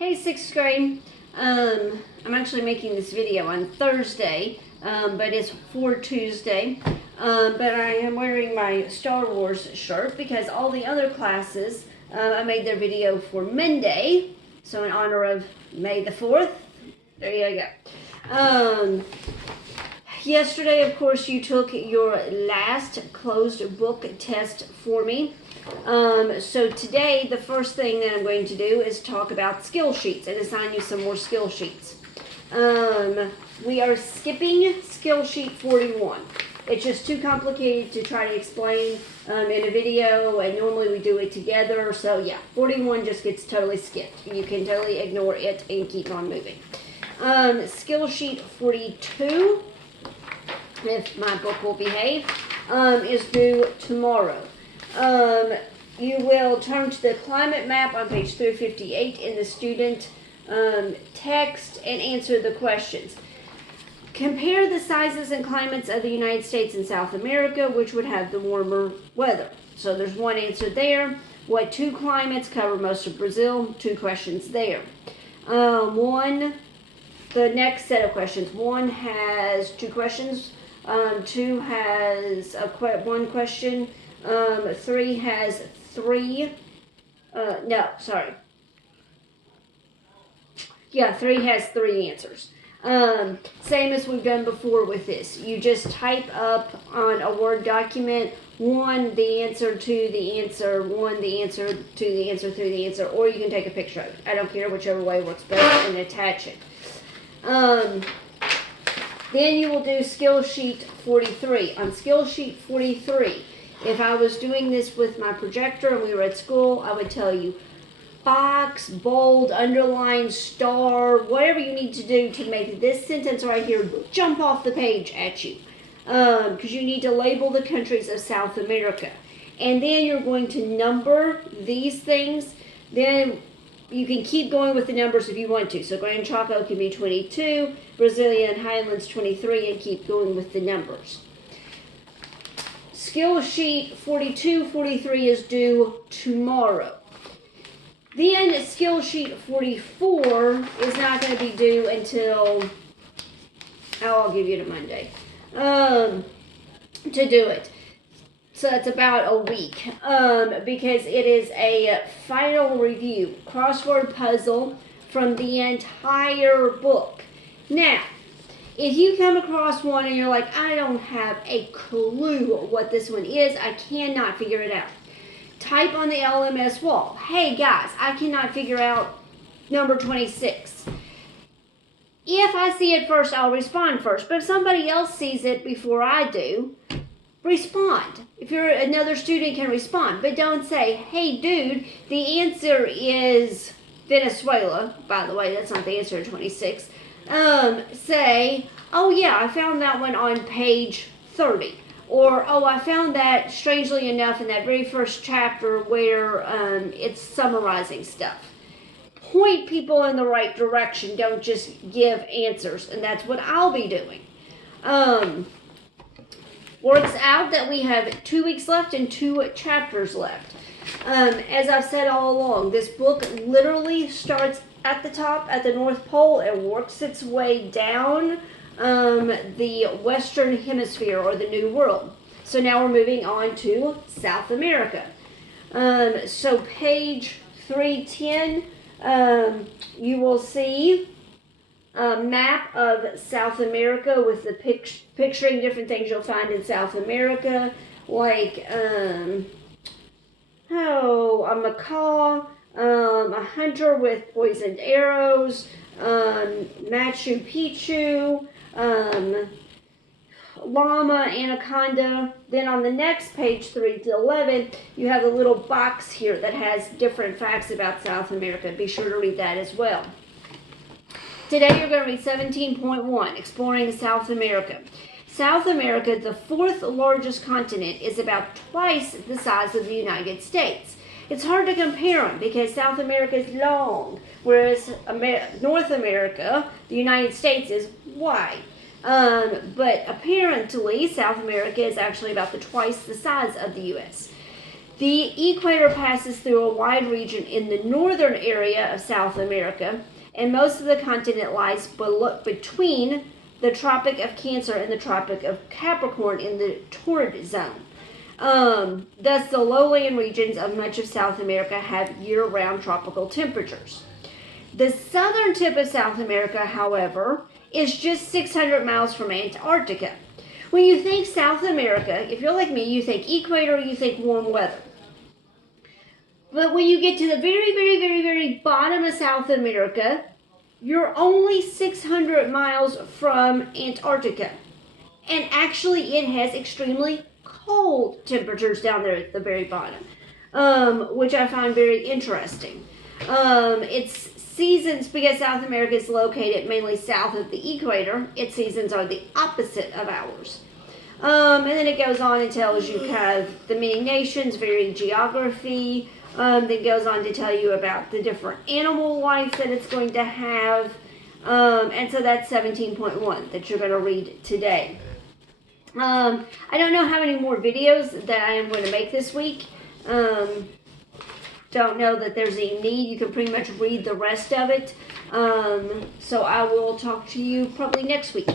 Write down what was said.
Hey, sixth grade. I'm actually making this video on Thursday, but it's for Tuesday. But I am wearing my Star Wars shirt because all the other classes, I made their video for Monday. So in honor of May the 4th, there you go. Yesterday, of course, you took your last closed book test for me. So today, the first thing that I'm going to do is talk about skill sheets and assign you some more skill sheets. We are skipping skill sheet 41. It's just too complicated to try to explain in a video, and normally we do it together. So yeah, 41 just gets totally skipped. You can totally ignore it and keep on moving. Skill sheet 42, if my book will behave, is due tomorrow. You will turn to the climate map on page 358 in the student text and answer the questions. Compare the sizes and climates of the United States and South America, which would have the warmer weather. So there's one answer there. What two climates cover most of Brazil? Two questions there. The next set of questions. One has two questions. Two has one question. Three has three. Three has three answers. Same as we've done before with this. You just type up on a Word document, one, the answer, two, the answer, one, the answer, two, the answer, three, the answer, or you can take a picture of it. I don't care, whichever way works best, and attach it. Then you will do skill sheet 43. On skill sheet 43, if I was doing this with my projector and we were at school, I would tell you, box, bold, underline, star, whatever you need to do to make this sentence right here jump off the page at you. Because you need to label the countries of South America. And then you're going to number these things. Then you can keep going with the numbers if you want to. So Gran Chaco can be 22, Brazilian Highlands 23, and keep going with the numbers. Skill sheet 42, 43 is due tomorrow. Then skill sheet 44 is not going to be due until, I'll give you to Monday, to do it. So it's about a week, because it is a final review, crossword puzzle from the entire book. Now, if you come across one and you're like, I don't have a clue what this one is, I cannot figure it out. Type on the LMS wall, hey guys, I cannot figure out number 26. If I see it first, I'll respond first. But if somebody else sees it before I do, respond. If you're another student, can respond. But don't say, hey dude, the answer is Venezuela. By the way, that's not the answer to 26. Say, oh yeah, I found that one on page 30. Or, oh, I found that, strangely enough, in that very first chapter where it's summarizing stuff. Point people in the right direction. Don't just give answers. And that's what I'll be doing. Works out that we have 2 weeks left and 2 chapters left. As I've said all along, this book literally starts at the top, at the North Pole, and works its way down the Western Hemisphere, or the New World. So now we're moving on to South America. So page 310, you will see a map of South America with the picturing different things you'll find in South America, like a macaw, a hunter with poisoned arrows, Machu Picchu, llama, anaconda. Then on the next page, 3 to 11, you have a little box here that has different facts about South America. Be sure to read that as well. Today you're going to read 17.1, Exploring South America. South America, the 4th largest continent, is about twice the size of the United States. It's hard to compare them because South America is long, whereas North America, the United States, is wide. But apparently, South America is actually about twice the size of the U.S. The equator passes through a wide region in the northern area of South America, and most of the continent lies between the Tropic of Cancer and the Tropic of Capricorn in the torrid zone. Thus, the lowland regions of much of South America have year-round tropical temperatures. The southern tip of South America, however, is just 600 miles from Antarctica. When you think South America, if you're like me, you think equator, you think warm weather. But when you get to the very, very, very, very bottom of South America, you're only 600 miles from Antarctica. And actually, it has extremely cold temperatures down there at the very bottom, which I find very interesting. Its seasons, because South America is located mainly south of the equator, its seasons are the opposite of ours. And then it goes on and tells you kind of the many nations, varied geography. Then goes on to tell you about the different animal life that it's going to have. And so that's 17.1 that you're going to read today. I don't know how many more videos that I am going to make this week. Don't know that there's any need. You can pretty much read the rest of it. So I will talk to you probably next week.